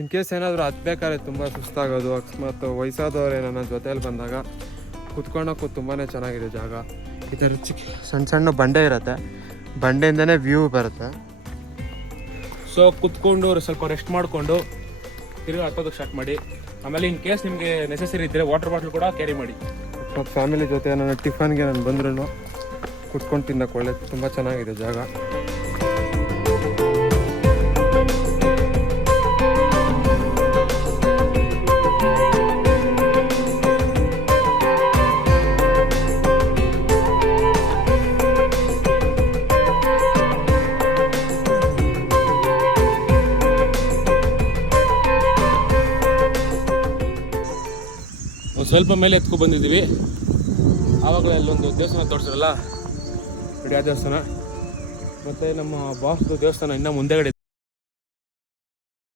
In case ಏನಾದರೂ ಹತ್ಬೇಕಾದ್ರೆ ತುಂಬ ಸುಸ್ತಾಗೋದು, ಅಕಸ್ಮಾತ್ ವಯಸ್ಸಾದವ್ರು ನನ್ನ ಜೊತೆಯಲ್ಲಿ ಬಂದಾಗ ಕುತ್ಕೊಳ್ಳೋಕ್ಕೂ ತುಂಬಾ ಚೆನ್ನಾಗಿದೆ ಜಾಗ. ಈ ಥರ ಸಣ್ಣ ಸಣ್ಣ ಬಂಡೆ ಇರುತ್ತೆ, ಬಂಡೆಯಿಂದನೇ ವ್ಯೂ ಬರುತ್ತೆ. ಸೊ ಕುತ್ಕೊಂಡು ಸ್ವಲ್ಪ ರೆಸ್ಟ್ ಮಾಡಿಕೊಂಡು ತಿರುಗಿ ಹತ್ತೋದಕ್ಕೆ ಸ್ಟಾರ್ಟ್ ಮಾಡಿ. ಆಮೇಲೆ ಇನ್ ಕೇಸ್ ನಿಮಗೆ ನೆಸೆಸರಿ ಇದ್ದರೆ ವಾಟರ್ ಬಾಟಲ್ ಕೂಡ ಕ್ಯಾರಿ ಮಾಡಿ. ಮತ್ತು ಫ್ಯಾಮಿಲಿ ಜೊತೆ ನನ್ನ ಟಿಫನ್ಗೆ ನಾನು ಬಂದ್ರೂ ಕುತ್ಕೊಂಡು ತಿನ್ನೋಕೆ ಒಳ್ಳೆ ತುಂಬ ಚೆನ್ನಾಗಿದೆ ಜಾಗ. ಸ್ವಲ್ಪ ಮೇಲೆ ಎತ್ಕೊ ಬಂದಿದ್ದೀವಿ. ಆವಾಗಲೇ ಅಲ್ಲೊಂದು ದೇವಸ್ಥಾನ ತೋರಿಸಿರಲ್ಲ, ನೋಡಿ ಆ ದೇವಸ್ಥಾನ. ಮತ್ತು ನಮ್ಮ ಬಾಸ್ದು ದೇವಸ್ಥಾನ ಇನ್ನೂ ಮುಂದೆಗಡೆ